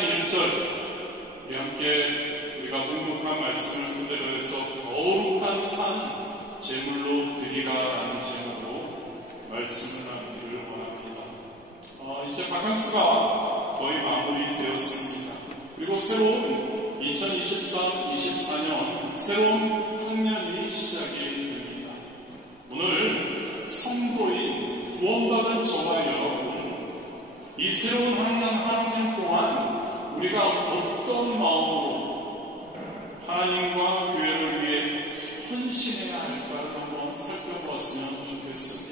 1절 우리 함께 우리가 문독한 말씀을 그대로 해서 거룩한 산 제물로 드리라라는 제목으로 말씀을 나누기를 원합니다. 이제 바캉스가 거의 마무리되었습니다. 그리고 새로운 2023-24년 새로운 학년이 시작이 됩니다. 오늘 성도인 구원받은 저와 여러분, 이 새로운 학년 동안 우리가 어떤 마음으로 하나님과 교회를 위해 헌신해야 할까를 한번 살펴보았으면 좋겠습니다.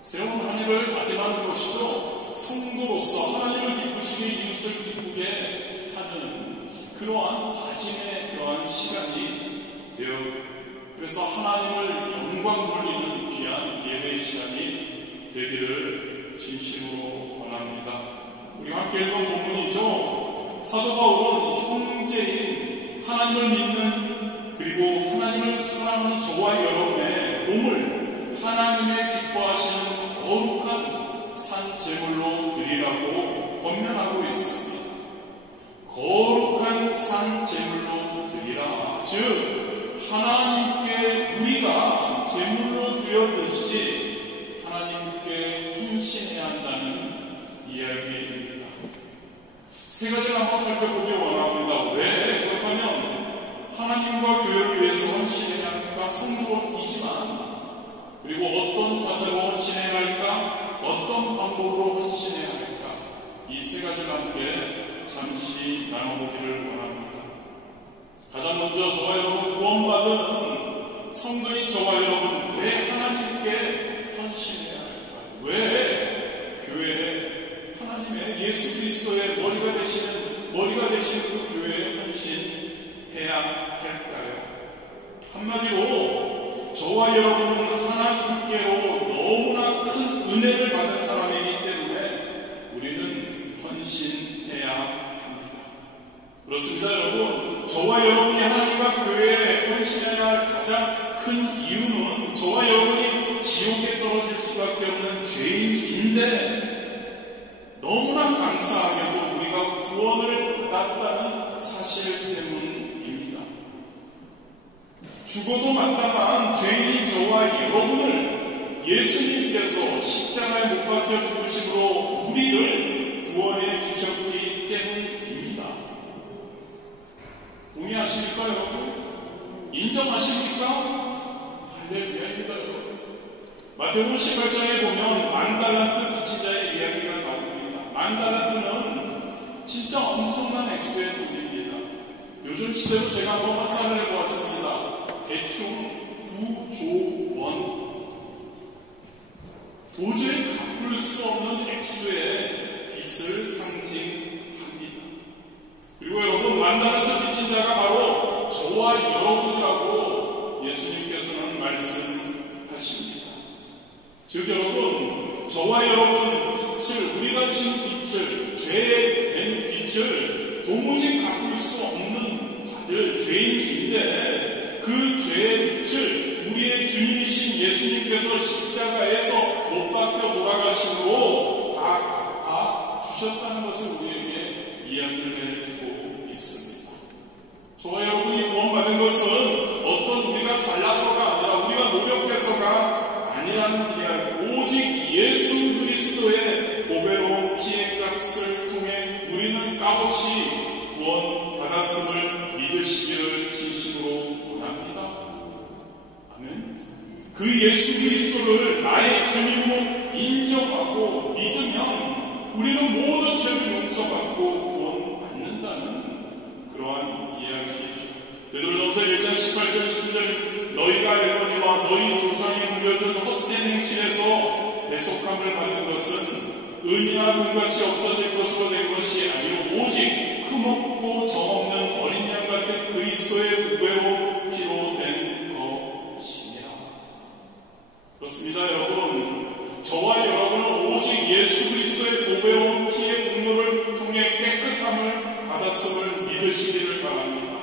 새로운 한 해를 다짐하는 것이죠. 성도로서 하나님을 기쁘시게 이웃을 기쁘게 하는 그러한 다짐에 glorious 시간이 되어 그래서 하나님을 영광 돌리는 귀한 예배 시간이 되기를 진심으로 원합니다. 우리가 함께 읽은 본문이죠. 사도 바울은 형제인 하나님을 믿는 그리고 하나님을 사랑하는 저와 여러분의 몸을 하나님의 기뻐하시는 거룩한 산 제물로 드리라고 권면하고 있습니다. 거룩한 산 제물로 드리라. 즉 하나님께 우리가 제물로 드려듯이 하나님께 헌신해야 한다는 이야기입니다. 세 가지를 한번 살펴보기 원합니다. 왜? 그렇다면 하나님과 교회를 위해서 헌신해야 할까? 성도이지만 그리고 어떤 자세로 헌신해야 할까? 어떤 방법으로 헌신해야 할까? 이 세 가지를 함께 잠시 나눠보기를 원합니다. 가장 먼저 저와 여러분 구원받은 성도인 저와 여러분 왜 하나님께 헌신해야 할까요? 왜 교회에 하나님의 예수 그리스도의 머리가 되시는 그 교회에 헌신해야 할까요? 한마디로 저와 여러분은 하나님께로 너무나 큰 은혜를 받은 사람이기 때문에 우리는 헌신해야 합니다. 그렇습니다, 여러분. 저와 여러분이 하나님과 교회에 헌신해야 할 가장 큰 이유는 저와 여러분이 지옥에 떨어질 수밖에 없는 죄인인데 너무나 감사하게도 우리가 구원을 받았다는 사실 때문입니다. 죽어도 마땅한 죄인인 저와 여러분을 예수님께서 십자가에 못 박혀 죽으심으로 우리를 구원해 주셨기 때문입니다. 동의하십니까, 여러분? 인정하십니까? 할렐루야입니다, 여러분. 마태복음 18장에 보면 만달란트 빚진 자의 이야기가 나옵니다. 만달란트는 진짜 엄청난 액수의 돈입니다. 요즘 시대로 제가 한번 환산을 해보았습니다. 대충 9조 원. 도저히 갚을 수 없는 액수의 빚을 상징합니다. 그리고 여러분, 만달란트 빚진 자가 바로 저와 여러분이라고 예수님께서는 말씀하십니다. 즉 여러분, 저와 여러분 빚을, 우리가 진 빚을, 죄된 빚을 도무지 갚을 수 없는 자들, 죄인인데 그 죄의 빚을 우리의 주님이신 예수님께서 십자가에서 못 박혀 돌아가심으로 다 갚아 주셨다는 것을 우리에게 이야기를 해주고 있습니다. 저와 여러분이 구원받은 것은 어떤 우리가 잘나서가 아니라 우리가 노력해서가 아니라는 이야기, 오직 예수 그리스도의 보배로운 피의 값을 통해 우리는 값없이 구원받았음을 믿으시기를 진심으로 원합니다. 아멘. 그 예수 그리스도를 나의 주님으로 인정하고 믿으면 우리는 모든 죄를 용서받고 구원받는다는 그러한 이야기이죠. 베드로전서 1장 18절 19절 너희가 알거니와 너희 조상이 물려준 헛된 행실에서 대속함을 받은 것은 은이나 금같이 없어질 것으로 된 것이 아니요 오직 흠없고 정없는 어린 양 같은 그리스도의 보배로 피로 된 것이니라. 그렇습니다, 여러분. 저와 여러분은 오직 예수 그리스도의 보배로운 피의 공로를 통해 깨끗함을 받았음을 믿으시기를 바랍니다.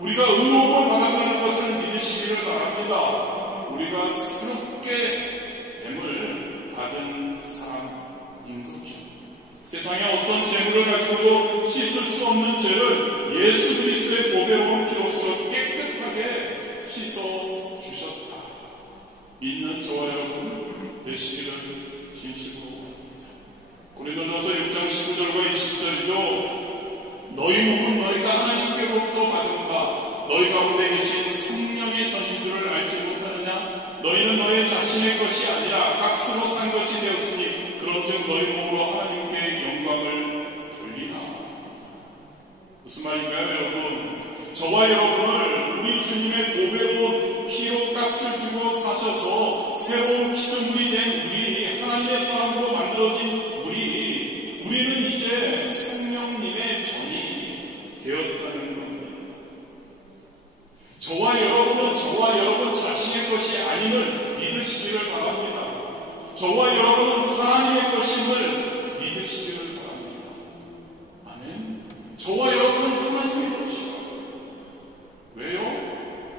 우리가 의롭고 받았다는 것을 믿으시기를 바랍니다. 우리가 새롭게 됨을 받은 사람인 거죠. 세상에 어떤 재물을 가지고도 씻을 수 없는 죄를 예수 그리스도의 보배로운 피로써 깨끗하게 씻어 주셨다. 믿는 저와 여러분 되시기를 진심으로 고린도전서 6장 19절과 20절이죠. 너희 몸은 너희가 하나님께로부터 받은 바 너희 가운데 계신 성령의 전인 줄을 알지 못하느냐? 너희는 너희 자신의 것이 아니라 값으로 산 것이 되었으니 그런즉 너희 몸으로 하나님께 영광을 돌리나. 무슨 말인가요, 여러분? 저와 여러분을 우리 주님의 보배로운 피로 값을 주고 사셔서 새로운 피조물이 된 우리, 하나님의 사람으로 만들어진 우리는 이제 성령님의 전이 되었다는 겁니다. 저와 여러분 자신의 것이 아님을 믿으시기를 바랍니다. 저와 여러분은 하나님의 것임을 믿으시기를 바랍니다. 아멘. 저와 여러분은 하나님의 것이다. 왜요?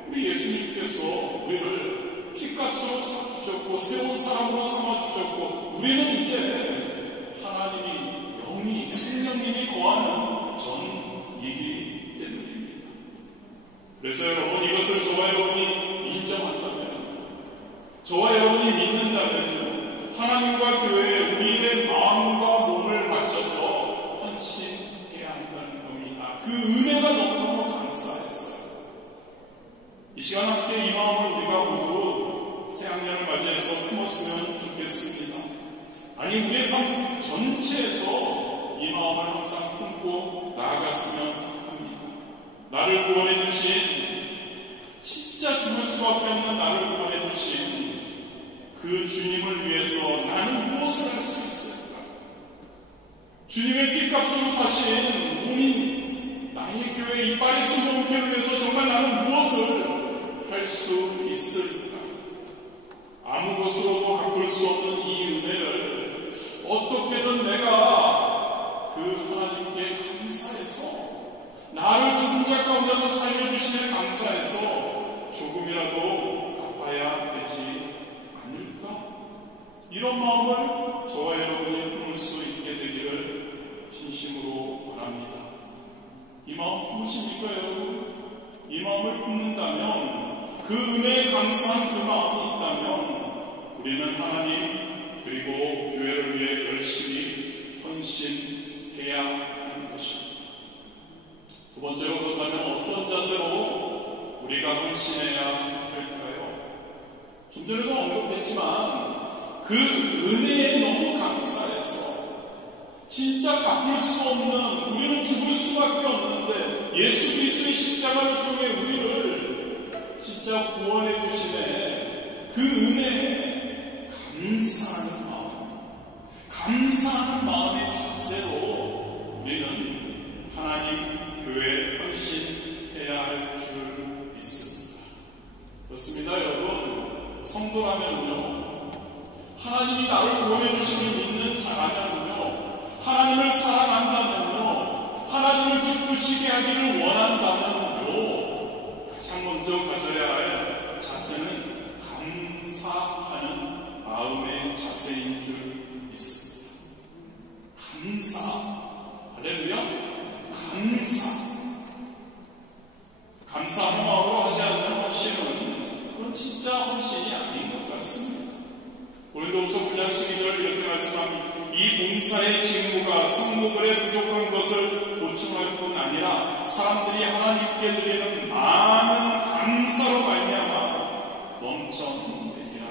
우리 예수님께서 우리를 피값으로 사주셨고 새로운 사람으로 삼아주셨고 우리는 이제 하나님이 영이 성령님이 거하는 전이기 때문입니다. 그래서 여러분 이것을 저와 여러분이 인정한다면 저와 여러분이 믿는다면 하나님과 교회에 우리의 마음과 몸을 바쳐서 헌신해야 한다는 겁니다. 그 은혜가 너무너무 감사했어요. 이 시간 함께 이 마음을 우리가 모두 새학년을 맞이해서 품었으면 좋겠습니다. 아니 우리의 삶 전체에서 이 마음을 항상 품고 나아갔으면 합니다. 나를 구원해 주신 진짜 죽을 수밖에 없는 나를 구원해 주신 그 주님을 위해서 나는 무엇을 할 수 있을까? 주님의 핏값으로 사신 우리 나의 교회 이 파리스 공동체를 위해서 정말 나는 무엇을 할 수 있을까? 아무 것으로도 갚을 수 없는 이 은혜를 어떻게든 내가 그 하나님께 감사해서 나를 죽은 자 가운데서 살려주시길 감사해서 조금이라도 갚아야 되지 않을까? 이런 마음을 저와 여러분이 품을 수 있게 되기를 진심으로 바랍니다. 이 마음 품으십니까 여러분? 이 마음을 품는다면 그 은혜에 감사한 그 마음이 있다면 우리는 하나님 그리고 교회를 위해 열심히 헌신해야 하는 것입니다. 두 번째로 그렇다면 어떤 자세로 우리가 헌신해야 할까요? 좀 전에도 언급했지만 그 은혜에 너무 감사해서 진짜 갚을 수 없는 우리는 죽을 수밖에 없는데 예수 그리스도의 십자가를 통해 우리를 진짜 구원해 주시네 그 은혜에 감사하는 마음의 자세로 우리는 하나님 교회에 헌신해야 할 줄 믿습니다. 그렇습니다 여러분. 성도라면요 하나님이 나를 구원해 주심을 믿는 자라면요 하나님을 사랑한다면요 하나님을 기쁘시게 하기를 원한다면요 가장 먼저 가져야 할 자세는 감사하는 마음의 자세인 줄 믿습니다. 할렐루야. 감사하는 마음으로 하지 않는 헌신은 그건 진짜 헌신이 아닌 것 같습니다. 고린도후서 9장 12절 이렇게 말씀합니다. 이 봉사의 직무가 성도들의 부족한 것을 보충할 뿐 아니라 사람들이 하나님께 드리는 많은 감사로 말미암아 넘쳐내니라.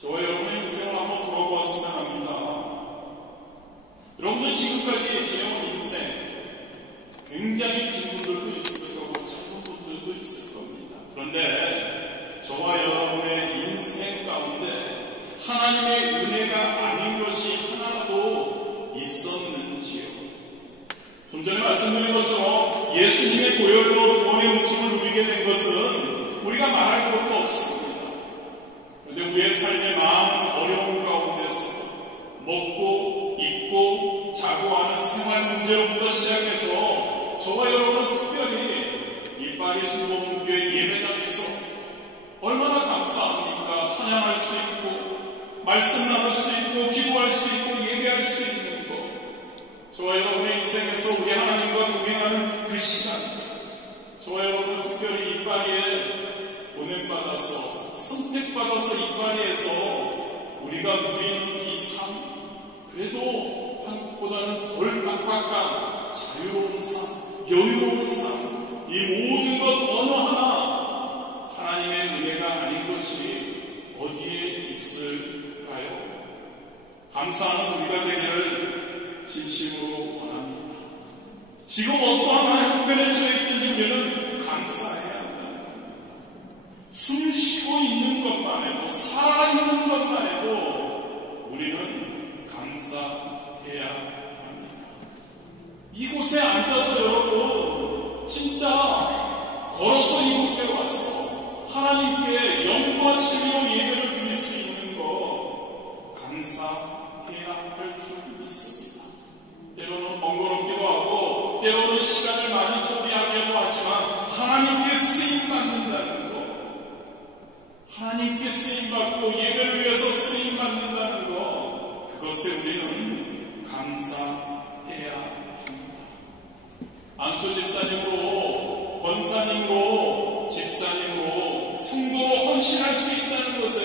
저와 여러분의 인생을 한번 돌아보았으면 합니다. 여러분들 지금까지 지내온 인생 굉장히 긴 분들도 있을 거고 짧은 분들도 있을 겁니다. 그런데 저와 여러분의 인생 가운데 하나님의 은혜가 아닌 것이 하나라도 있었는지요? 좀 전에 말씀드린 것처럼 예수님의 보혈로 구원의 은총을 누리게 된 것은 우리가 말할 것도 없습니다. 그런데 우리의 삶의 많은 어려움 가운데서 먹고 입고 자고 하는 생활 문제로부터 시작해서 저와 여러분은 특별히 이 파리스 공동교회 예배당에서 얼마나 감사합니까? 찬양할 수 있고 말씀 나눌 수 있고 기도할 수 있고 예배할 수 있는 것, 저와 여러분의 인생에서 우리 하나님과 동행하는 그 시간입니다. 저와 여러분은 특별히 이 자리에 보냄받아서 선택받아서 이 자리에서 우리가 누리는 이 삶, 그래도 한국보다는 덜 빡빡한 자유로운 삶, 여유로운 삶, 이 모든 것 어느 하나 하나님의 은혜가 아닌 것이 어디에 있을까요? 감사하는 우리가 되기를 진심으로 원합니다. 지금 어떠한 형편에 처했든지 우리는 감사해야 합니다. 숨 쉬고 있는 것만 해도, 살아있는 것만 해도 우리는 감사해야 합니다. 이곳에 앉아서 여러분 진짜 걸어서 이곳에 와서 하나님께 영과 진리로 예배를 드릴 수 있는 것 감사해야 할 줄 믿습니다. 때로는 번거롭기도 하고 때로는 시간을 많이 소비하려고 하지만 하나님께 쓰임받는다는 것, 하나님께 쓰임받고 예배를 위해서 쓰임받는다는 것, 그것에 우리는 감사해야 합니다. 안수 집사님으로, 권사님으로, 집사님으로, 성도로 헌신할 수 있다는 것에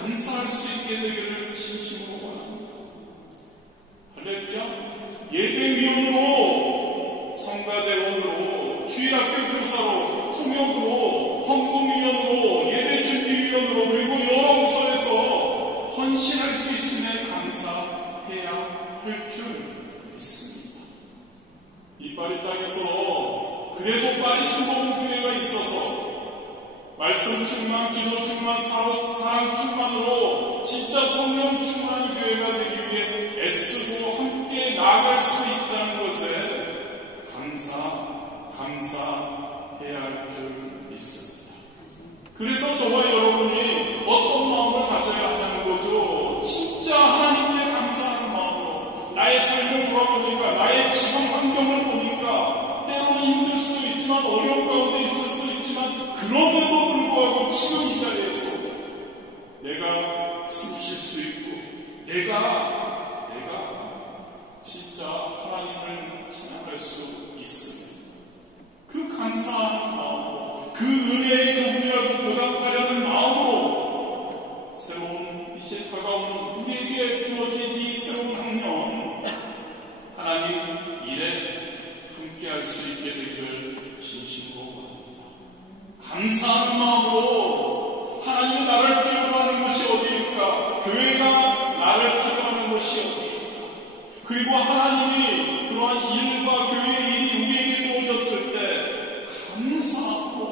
감사할 수 있게 되기를 진심으로 원합니다. 할렐루야. 예배위원으로, 성가대원으로, 주일학교 교사로, 통역으로, 헌금위원으로, 예배준비위원으로, 그리고 여러 부서에서 헌신할 수 있음에 감사해야 할 줄 믿습니다. 이 파리 땅에서 그래도 파리 수고봉 교회가 있어서 말씀 충만, 기도 충만, 사랑 충만으로 진짜 성령 충만한 교회가 되기 위해 애쓰고 함께 나아갈 수 있다는 것에 감사해야 할 줄 믿습니다. 그래서 저와 여러분이 어떤 마음을 가져야 한다는 거죠? 진짜 하나님께 감사하는 마음으로 나의 삶을 돌아보니까, 나의 지금 환경을 보니까 때로는 힘들 수도 있지만 어려운 가운데 있을 수 있지만 그럼에도 불구하고 지금 이 자리에서 내가 숨 쉴 수 있고 내가 진짜 하나님을 찬양할 수 있습니다. 그 감사한 마음으로, 그 은혜의 조금이라도 보답하려는 마음으로 새로운 이제 다가오는 우리에게 주어진 이 새로운 학년 하나님 일에 함께할 수 있게 되기를 진심으로 원합니다. 감사한 마음으로 하나님이 나를 필요로 하는 것이 어디일까? 교회가 나를 필요로 하는 것이 어디일까? 그리고 하나님이 그러한 일과 교회의 일이 우리에게 주어졌을 때 감사함으로,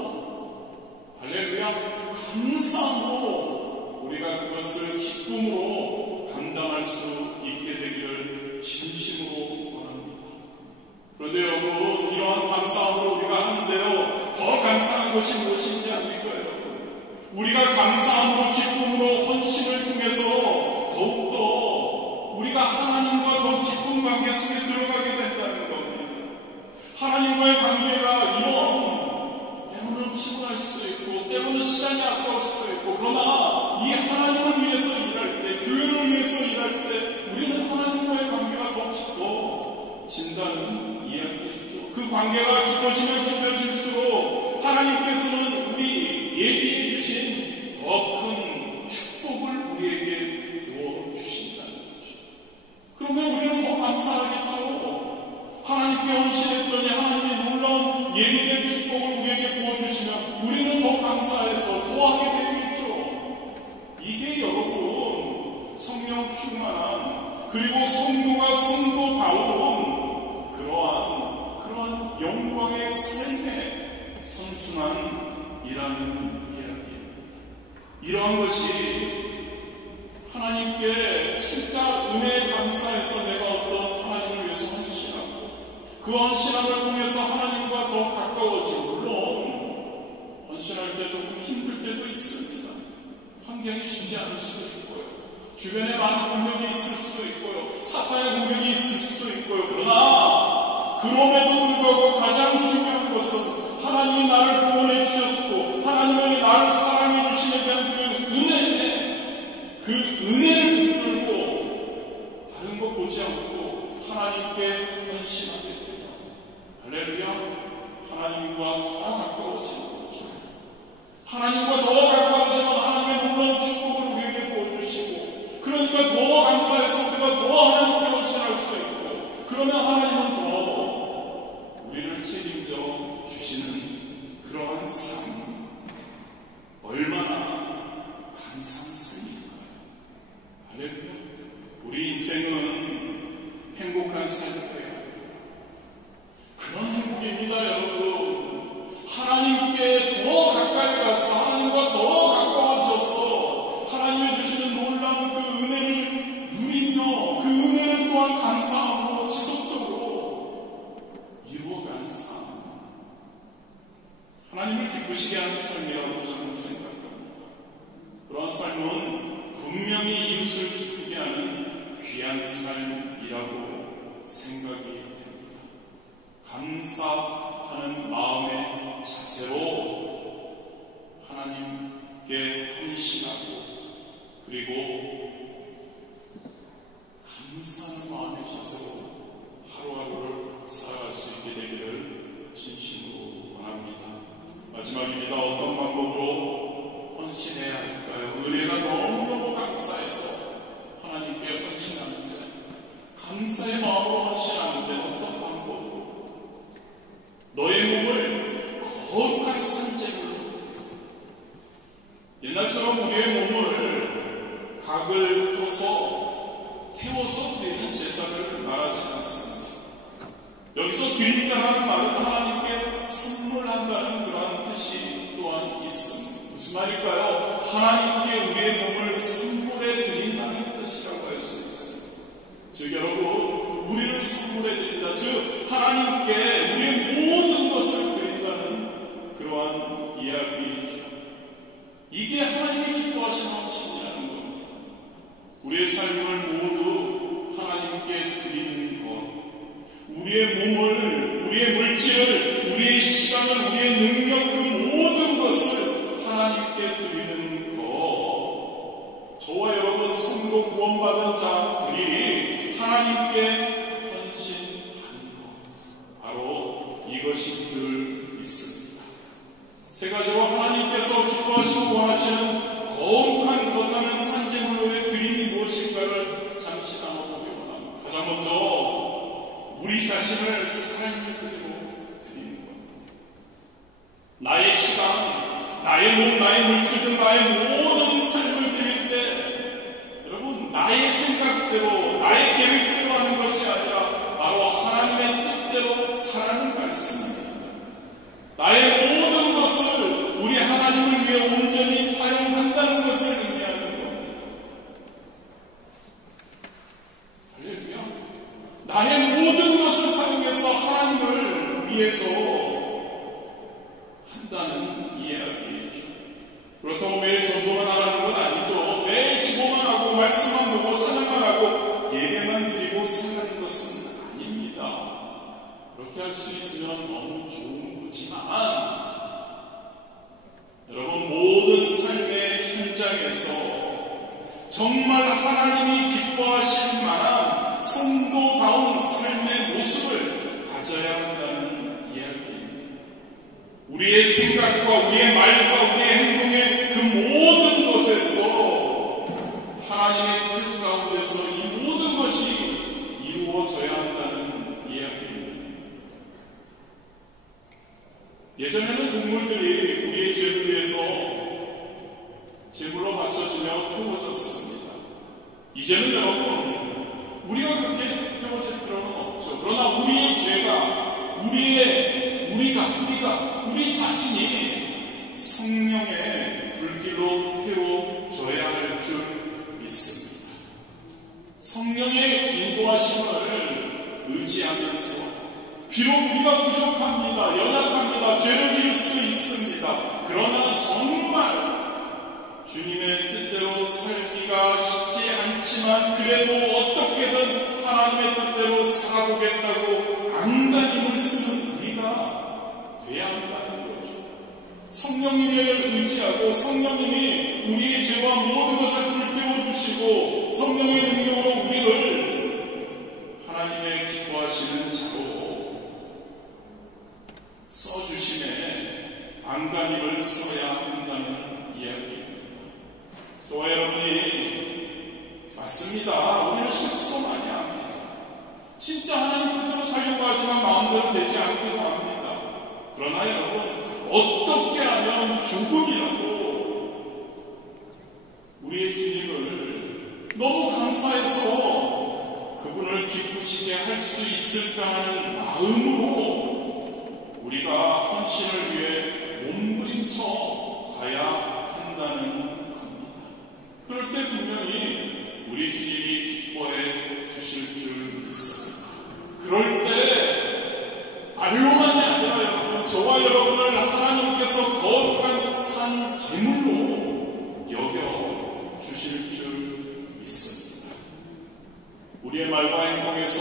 할렐루야, 감사함으로 우리가 그것을 기쁨으로 감당할 수 있게 되기를 진심으로 원합니다. 그런데 여러분, 이러한 감사함으로 우리가 하는데요, 더 감사한 것이 무엇인지 압니까 여러분? 우리가 감사함으로 기쁨으로 헌신을 통해서 더욱더 우리가 하나님과 더 깊은 관계 속에 들어가게 된다는 겁니다. 하나님과의 관계가 이런 때로는 피곤할 수도 있고 때로는 시간이 아까울 수도 있고, 그러나 이 하나님을 위해서 일할 때, 교회를 위해서 일할 때 우리는 하나님과의 관계가 더 깊어진다는 이야기겠죠. 그 관계가 깊어지면 깊어질수록 하나님께서는 우리 예비해 주신 더 큰 축복을 우리에게 부어주신다는 거죠. 그러면 우리는 더 감사하겠죠. 하나님께 헌신했더니 하나님이 놀라운 예비된 축복을 우리에게 부어주시면 우리는 더 감사해서 더 하게 되겠죠. 이게 여러분 성령 충만한, 그리고 성도가 성도다운 그러한 영광의 삶의 선순환이라는 이야기입니다. 이러한 것이 하나님께 진짜 은혜에 감사해서 내가 어떤 하나님을 위해서 헌신하고 그 헌신함을 통해서 하나님과 더 가까워지고, 물론 헌신할 때 조금 힘들 때도 있습니다. 환경이 쉽지 않을 수도 있고요, 주변에 많은 공격이 있을 수도 있고요, 사탄의 공격이 있을 수도 있고요. 그러나 그럼에도 불구하고 가장 중요한 것은 하나님이 나를 구원해 주셨고 하나님이 나를 사랑해 주심에 대한 그 은혜 하나님께 헌신하게 되며 할렐루야, 하나님과 더 가까워지는 거죠. 하나님과 더 가까워지면 하나님의 놀라운 축복을 우리에게 보여주시고, 그러니까 더 감사해서 우리가 더 하나님께 헌신할 수 있고, 그러면 하나님은 더 우리를 책임져 주시는 그러한 삶, 얼마나 감사한 삶일까요? 할렐루야. 우리 인생은 행복한 삶이에요. 그런 행복입니다, 여러분. 하나님께 더 가까이 가서 하나님과 더 가까워져서 하나님이 주시는 놀라운 그 은혜를 누리며 그 은혜를 또한 감사하고 지속적으로 이루어가는 삶, 하나님을 기쁘시게 하는 삶이라고 저는 생각합니다. 그러한 삶은 분명히 이웃을 기쁘게 하는 귀한 삶이라고 생각이 됩니다. 감사하는 마음의 자세로 하나님께 헌신하고, 그리고 감사하는 마음의 자세로 하루하루를 살아갈 수 있게 되기를 진심으로 원합니다. 마지막입니다. 어떤 방법으로 헌신해야 할까요? 은혜가 너무너무 감사해서 하나님께 헌신하는데, 감사의 마음으로 헌신하는데 어떤 방법으로? 너의 몸을 거룩한 산재물로, 옛날처럼 우리의 몸을 각을 둬서 태워서 드리는 제사를 말하지 않습니다. 여기서 드린다는 말은 하나님께 선물한다는 그러한 뜻이 또한 있습니다. 무슨 말일까요? 하나님께 우리의 몸을 선물해 드린다는 뜻이라고 할 수 있습니다. 즉 여러분, 우리를 선물해 드린다, 즉 하나님께 우리의 모든 것을 드린다는 그러한 이야기이죠. 이게 하나님이 기뻐하시는 헌신이라는 겁니다. 우리의 삶을 모두 하나님께 드리는 것, 우리의 몸을, 우리의 물질을, 우리의 시간을, 우리의 능력, 그 모든 것을 하나님께 드리는 것, 저와 여러분 성도 구원받은 자들이 하나님께 헌신하는 것, 바로 이것이 늘 있습니다. 세 가지로 하나님께서 기뻐하시고 원하시는 거룩한 거룩한 산재물로의 드림이 무엇인가를 잠시 나눠보기 원합니다. 가장 먼저 우리 자신을 사랑해 드리고 드리는 겁니다. 나의 시간, 나의 몸, 나의 물질 등 나의 모든 삶을 드릴 때, 여러분, 나의 생각대로, 나의 계획대로 하는 것이 아니라 바로 하나님의 뜻대로 하라는 말씀입니다. 나의 모든 것을 우리 하나님을 위해 온전히 사용한다는 것을 의미하는 겁니다. 할렐루야. 나의 모든 것을 사용해서 하나님을 위해서 한다는 이야기이죠. 그렇다고 매일 전도만 하라는 건 아니죠. 매일 기도만 하고 말씀만 보고 찬양만 하고 예배만 드리고 사는 것은 아닙니다. 그렇게 할 수 있으면 너무 좋은 거지만, 여러분, 모든 삶의 현장에서 정말 하나님이 기뻐하실 만한 성도다운 삶의 모습을 가져야 한다는 이야기입니다. 우리의 생각과 우리의 말과 우리의 행동의 그 모든 것에서 하나님의 뜻 가운데서 이 모든 것이 이루어져야 한다는 이야기입니다. 예전에는 동물들이 우리의 죄를 위해서 제물로 바쳐지며 태워졌습니다. 이제는 여러분, 우리가 그렇게 태워질 필요는 없죠. 그러나 우리의 죄가, 우리 자신이 성령의 불길로 태워져야 할 줄 믿습니다. 성령의 인도하심을 의지하면서, 비록 우리가 부족합니다, 연약합니다, 죄를 지을 수 있습니다. 그러나 정말 주님의 뜻대로 살기가 쉽지 않지만, 그래도 어떻게든 하나님의 뜻대로 살아보겠다고 안간힘을 쓰는 우리가 돼야 한다는 거죠. 성령님을 의지하고 성령님이 우리의 죄와 모든 것을 불태워주시고 성령의 능력으로 우리를 하나님의 그러나 여러분, 어떻게 하면 조금이라도 우리의 주님을 너무 감사해서 그분을 기쁘시게 할 수 있을까 하는 마음으로 우리가 헌신을 위해 몸부림쳐 가야 한다는 겁니다. 그럴 때 분명히 우리 주님이 기뻐해 주실 줄 믿습니다. 그럴 때 말로만이 아니라 여러분, 저와 여러분을 하나님께서 거룩한 산 제물로 여겨 주실 줄 믿습니다. 우리의 말과 행동에서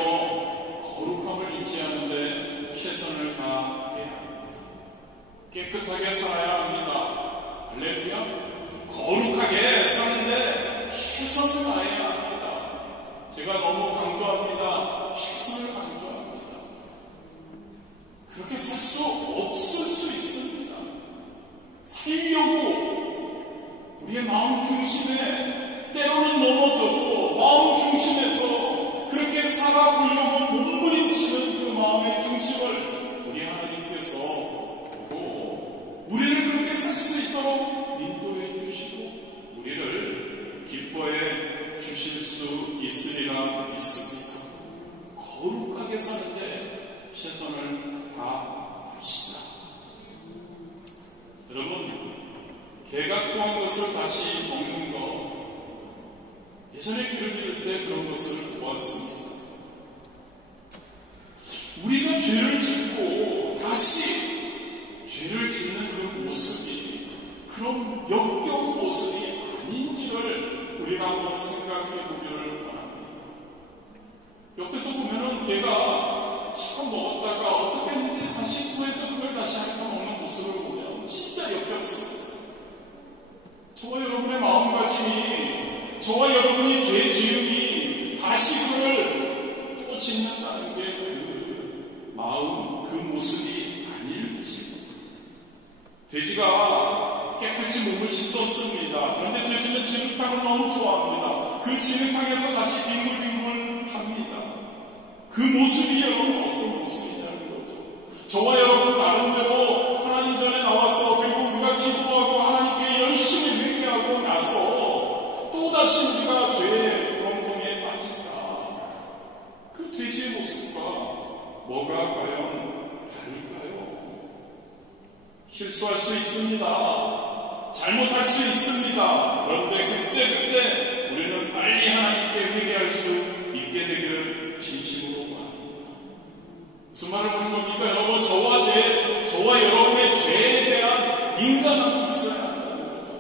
거룩함을 유지하는데 최선을 다해야 합니다. 깨끗하게 살아야 합니다. 할렐루야. 거룩하게 사는데 최선을 다해야 합니다. 제가 너무 강조합니다. 최선을 강조합니다. 그렇게 살 수 없을 수 있습니다. 살려고 우리의 마음 중심에 때로는 넘어져도 마음 중심에서 그렇게 살아보려고 몸부림치는 그 마음의 중심을 우리 하나님께서 보고 우리를 그렇게 살 수 있도록 인도해 주시고 우리를 기뻐해 주실 수 있으리라 믿습니다. 거룩하게 사는데 최선을 다합시다. 여러분, 개가 토한 것을 다시 먹는 것, 예전에 길을 기를 때 그런 것을 보았습니다. 우리가 죄를 짓고 다시 죄를 짓는 그 모습이 그런 역겨운 모습이 아닌지를 우리가 한번 생각해 보기를 원합니다. 옆에서 보면은 개가 시커 먹었다가 어떻게 했는지 다시 구해서 그걸 다시 핥아 먹는 모습을 보면 진짜 역겹습니다. 저와 여러분의 마음가짐이, 저와 여러분이 죄 지음이 다시 그걸 또 짓는다는 게 그 마음, 그 모습이 아닐 것입니다. 돼지가 깨끗이 몸을 씻었습니다. 그런데 돼지는 진흙탕을 너무 좋아합니다. 그 진흙탕에서 다시 빙글빙글 합니다. 그 모습이 여러분 어떤 모습이냐는 거죠. 저와 여러분 나름대로 하나님 전에 나와서 그리고 우리가 기도하고 하나님께 열심히 회개하고 나서 또다시 우리가 죄의 구렁텅이에 빠진다. 그 돼지의 모습과 뭐가 과연 다를까요? 실수할 수 있습니다. 잘못할 수 있습니다. 그런데 그때 우리는 빨리 하나님께 회개할 수 있게 되기를 진심으로 바랍니다. 무슨 말을 하는 겁니까? 여러분, 저와 여러분의 죄에 대한 인간함이 있어야 한다는 거죠.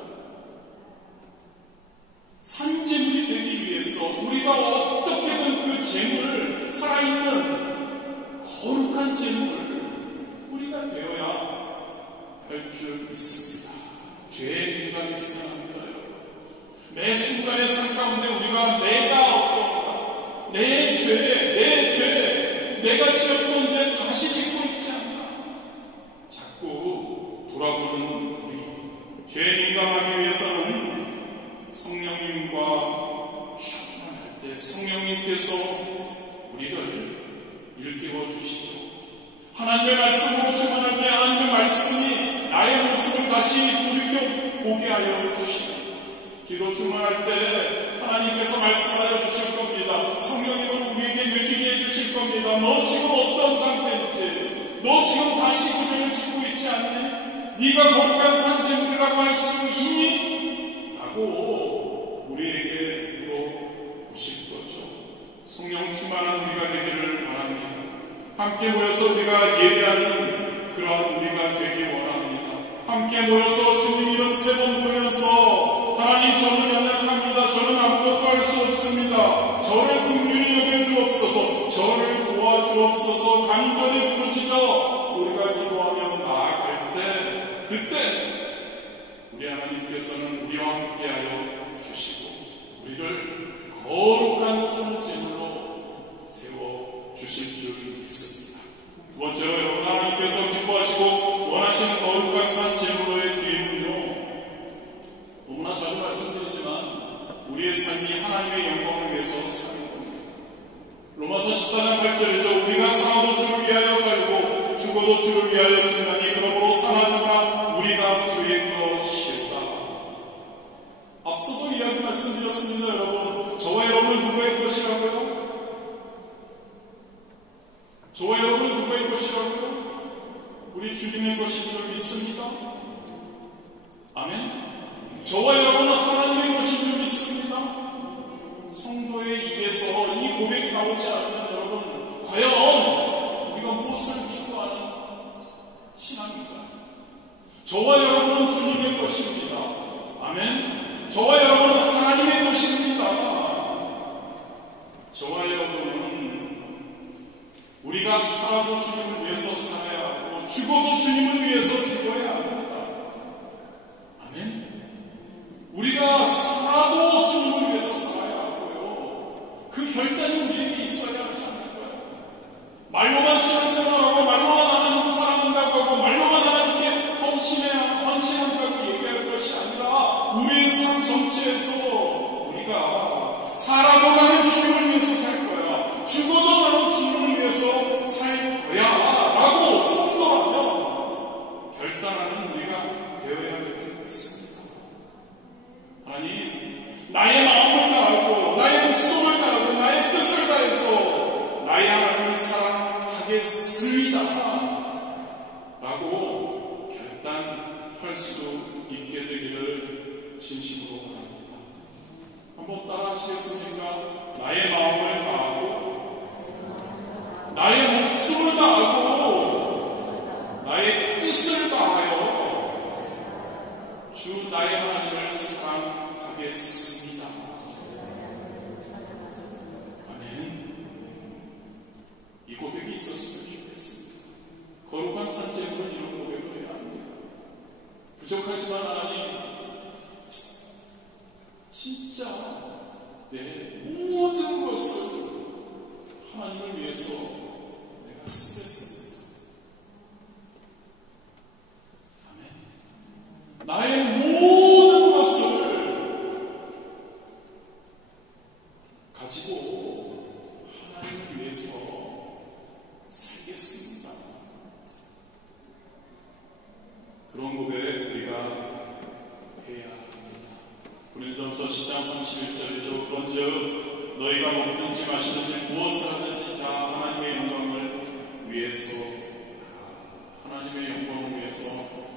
산재물이 되기 위해서 우리가 어떻게든 그 재물을, 살아있는 거룩한 재물을 우리가 되어야 할 줄 믿습니다. 죄에 민감했으면 합니다. 매 순간의 삶 가운데 우리가 내가 어떤가, 내 죄, 내가 지었던 죄 다시 짓고 있지 않나, 자꾸 돌아보는 우리. 죄에 민감하기 위해서는 성령님과 충만할 때 성령님께서 우리를 일깨워 주시죠. 하나님의 말씀으로 충만할 때 하나님의 말씀이 나의 모습을 다시 돌이켜 보게 하여 주시고, 기도 충만할 때 하나님께서 말씀하여 주실 겁니다. 성령님은 우리에게 느끼게 해주실 겁니다. 너 지금 어떤 상태인지, 너 지금 다시 구절을 짓고 있지 않니? 네가 거룩한 산재물이라고 할 수 있니? 라고 우리에게 물어보실 거죠. 성령 충만한 우리가 되기를 원합니다. 함께 모여서 우리가 예배하는 그러한 우리가 되기 원합니다. 함께 모여서 주님 이름 3번 부르면서 하나님, 저는 연약합니다. 저는 아무것도 할 수 없습니다. 저를 긍휼히 여겨주옵소서. 저를 도와주옵소서. 간절히 부르짖어 우리가 기도하며 나아갈 때, 그때 우리 하나님께서는 우리와 함께하여 주시고 우리를 거룩한 산재물로 세워주실 줄 믿습니다. 두 번째로, 여러분, 하나님께서 기뻐하시고 원하시는 거룩한 산재물로의 뒤에는요, 너무나 자주 말씀드리지만 우리의 삶이 하나님의 영광을 위해서 사는 겁니다. 로마서 14장 8절이죠. 우리가 살아도 주를 위하여 살고 죽어도 주를 위하여 죽나니 그러므로 저와 여러분 누구의 것이라고요? 우리 주님의 것인 줄 믿습니다. 아멘. 저와 여러분은 하나님의 것인 줄 믿습니다. 성도의 입에서 이 고백이 나오지 않으면 여러분 과연 우리가 무엇을 추구하는 신앙입니까? 저와 여러분은 주님의 것입니다. 아멘. 저와 여러분은 하나님의 것입니다. 저와 여러분은 우리가 살아도 주님을 위해서 살아야 하고 죽어도 주님을 위해서 죽어야 합니다. 아멘. 우리가 살아도 주님을 위해서 살아야 하고요. 그 결단이 우리에게 있어야 하지 않을까요? 말로만 신앙생활하고 말로만 하나님 사랑한다고 하고 말로만 하나님께 헌신한다고 얘기할 것이 아니라 우리의 삶 전체에서 우리가 살아도 나는 주님을 위해서 살 거야, 죽어도 나는 주님을 위해서 살 거야 라고 선포하며 결단하는 우리가 되어야 할 줄 믿습니다. 하나님, 나의 마음을 다하고 나의 목숨을 다하고 나의 뜻을 다해서 나의 하나님을 사랑하겠습니다 라고 결단할 수 있게 되기를 진심으로 바랍니다. 한번 따라 하시겠습니까? 나의 마음을 다하고 나의 목숨을 다하고 나의 뜻을 다하여 주 나의 하나님을 사랑하겠습니다. 아멘. 이 고백이 있었으면 좋겠습니다. 거룩한 산책은 이런 고백을 해야 합니다. 부족하지만 하나님, 진짜 내 모든 것을 하나님을 위해서 내가 쓰겠습니다. 아멘. 나의 모든 것을 가지고 하나님을 위해서 살겠습니다. 그런 고백 우리가 해야 합니다. 고린도전서 10장 31절이죠. 그런즉 너희가 먹든지 마시든지 무엇을 하든지 다 하나님의 영광을 위해서, 하나님의 영광을 위해서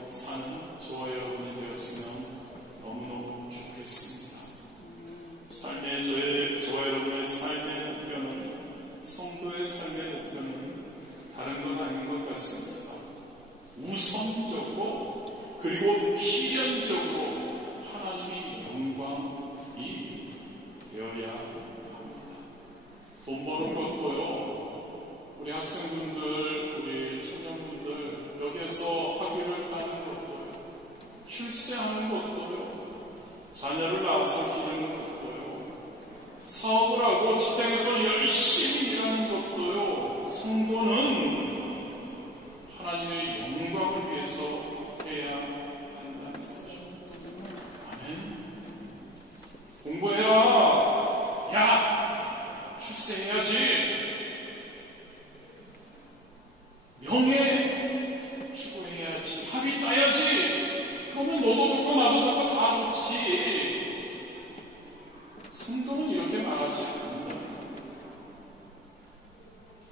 사는 저와 여러분이 되었으면 너무너무 좋겠습니다. 저와 여러분의 삶의 목표는, 성도의 삶의 목표는 다른 건 아닌 것 같습니다. 우선적으로 그리고 필연적으로 하나님의 영광이 되어야 합니다. 돈 버는 것도요, 우리 학생분들, 우리 청년분들 여기에서 학위를 따는 것도요, 출세하는 것도요, 자녀를 낳아서 기르는 것도요, 사업을 하고 직장에서 열심히 일하는 것도요, 성도는 하나님의 영광을 위해서 해야 한다는 거죠. 아멘. 공부해라. 야, 출세해야지. 명예 추구해야지. 학위 따야지. 그러면 너도 좋고 나도 좋고 다 좋지. 성도는 이렇게 말하지 않는다.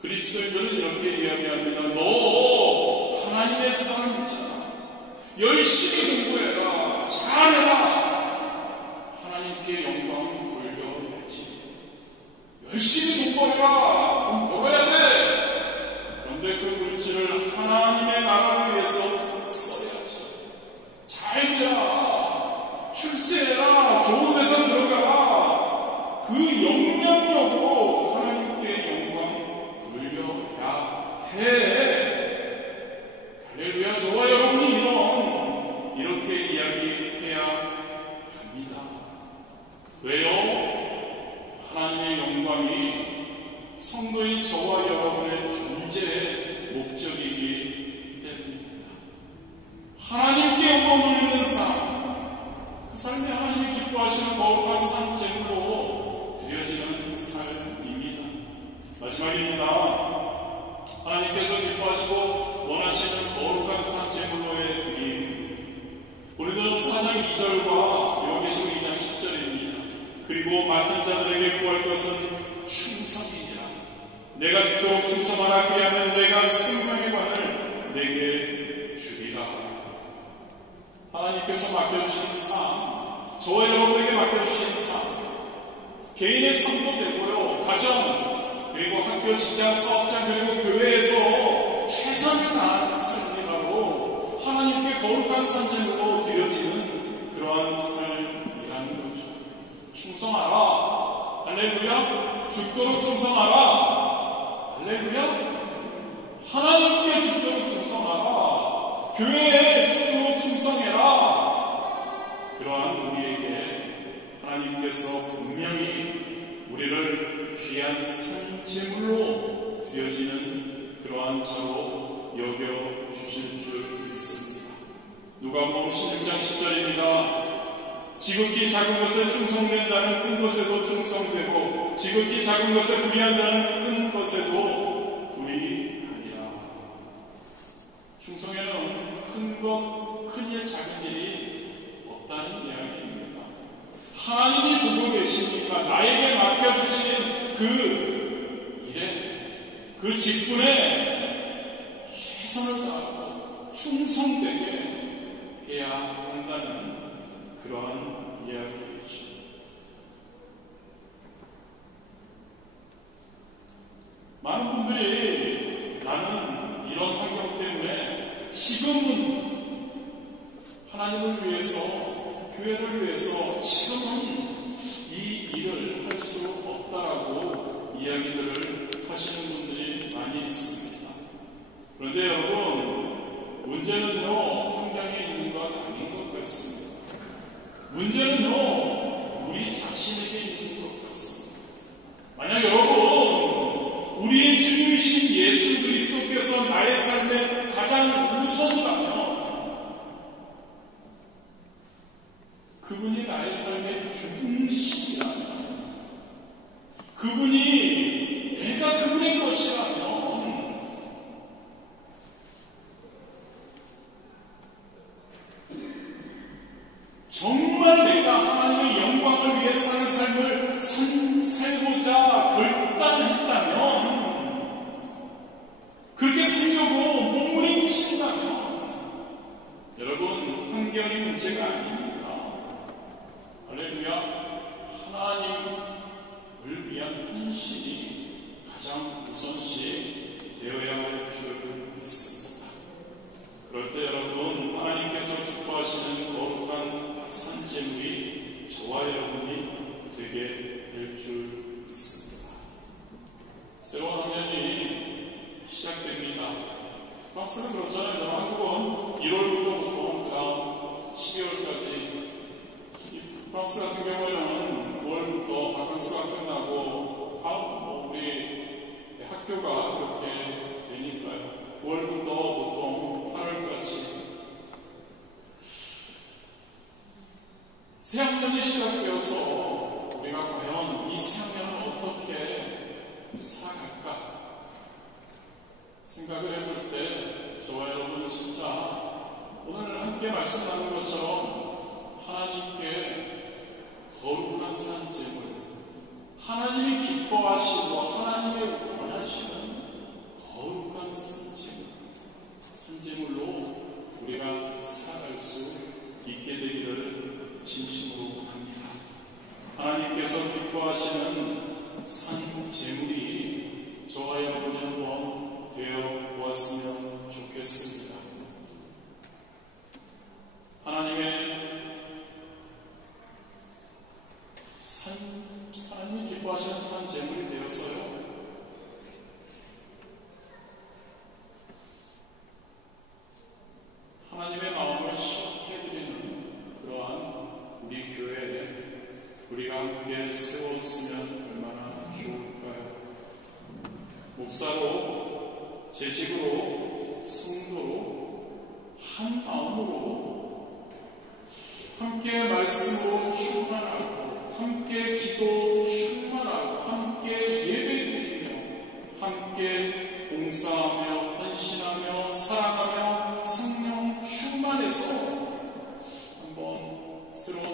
그리스도인들은 이렇게 이야기합니다. 너 하나님의 사람이잖아. 열심히 공부해라. 잘해라. 하나님께 영광 돌려야지. 열심히 돈 벌어라. 돈 벌어야 돼. 그런데 그 물질을 하나님의 나라를 위해서 써야지. 잘 되라. 출세해라. 좋은 데서 들어가라. 그 영향력으로 하나님께 영광 돌려야 해. 할렐루야. 저와 여러분이 이렇게 이야기해야 합니다. 왜요? 하나님의 영광이 성도인 저와 여러분의 존재의 목적이기 때문입니다. 하나님께 영광 돌리는 삶, 그 삶이 하나님이 기뻐하시는 거룩한 산책으로 드려지는 삶입니다. 마지막입니다. 하나님께서 기뻐하시고 원하시는 거룩한 산책으로의 드림, 고린도전서 4장 2절과 요한계시록 2장 10절입니다. 그리고 맡은 자들에게 구할 것은 충성이니라. 내가 죽도록 충성하라. 그리하면 내가 생명의 관을 내게 주리라. 하나님께서 맡겨주신 삶, 저와 여러분에게 맡겨주신 삶, 개인의 삶도 되고요, 가정, 그리고 학교, 직장, 사업장, 그리고 교회에서 최선을 다하는 삶이 바로 하나님께 거룩한 산재물로 드려지는 그러한 삶이라는 거죠. 충성하라. 할렐루야. 죽도록 충성하라. 할렐루야. 하나님께 죽도록 충성하라. 교회에 죽도록 충성해라. 그러한 우리에게 하나님께서 분명히 우리를 귀한 산재물로 드려지는 그러한 자로 여겨주실 줄 믿습니다. 누가복음 16장 10절입니다. 지극히 작은 것에 충성된 자는 큰 것에도 충성되고 지극히 작은 것에 불의한 자는 큰 것에도 불의하리라. 충성에는 큰 것, 큰일, 작은 일이 없다는 이야기입니다. 하나님이 보고 계시니까 나에게 맡겨주신 그 일에, 그 직분에 최선을 다하고 충성되게 해야 한다는 그러한 이야기이죠. 많은 분들이 나는 이런 환경 때문에 지금은 하나님을 위해서, 교회를 위해서 지금은 이 일을 할 수 없다라고 이야기들을 하시는 분들이 많이 있습니다. 그런데 여러분, 문제는요, 환경에 있는 것 아닌 것 같습니다. 문제는요, 우리 자신에게 있는 것 같습니다. 만약 여러분, 우리의 주님이신 예수 그리스도께서 나의 삶의 가장 우선이라면 그분이 나의 삶의 중심이라면 그분이 내가 그분의 것이라면 정말 내가 하나님의 영광을 위해 사는 삶을 살고자 결단했다면, 그렇게 살려고 몸부림친다면 여러분, 환경이 문제가 아닙니다. 할렐루야. 하나님을 위한 헌신이 가장 우선시 되어야 할 줄 믿습니다. 그럴 때 여러분, 하나님께서 기뻐하시는 거룩한 산재물이 저와 여러분이 되게 될 줄 믿습니다. 새로운 학년이 시작됩니다. 프랑스는 그렇잖아요. 한국은 1월부터 그다음 12월까지, 프랑스 같은 경우에는 9월부터 바캉스가 끝나고 다음 우리 학교가 그렇게 되니까요. 9월부터 보통 8월까지 새학년이 시작되어서 우리가 과연 이 새학년을 어떻게 살아갈까 생각을 해볼 때 저와 여러분 진짜 오늘 함께 말씀 나눈 것처럼 하나님께 거룩한 산재물, 하나님이 기뻐하시고 하나님이 원하시는 거룩한 산재물로 우리가 살아갈 수 있게 되기를 진심으로 합니다. 하나님께서 기뻐하시는 산재물이 저와 여러분이 한번 되어 보았으면 좋겠습니다. 하나님이 기뻐하시는 산재물이 되었어요. 하나님의 마음을 시원해드리는 그러한 우리 교회에 우리가 함께 세웠으면 얼마나 좋을까요? 목사로, 재직으로, 성도로, 한 마음으로 함께 말씀으로 충만하고 함께 기도 충만하고 함께 예배드리며 함께 봉사하며 헌신하며 사랑하며 성령 충만해서 한번 새로운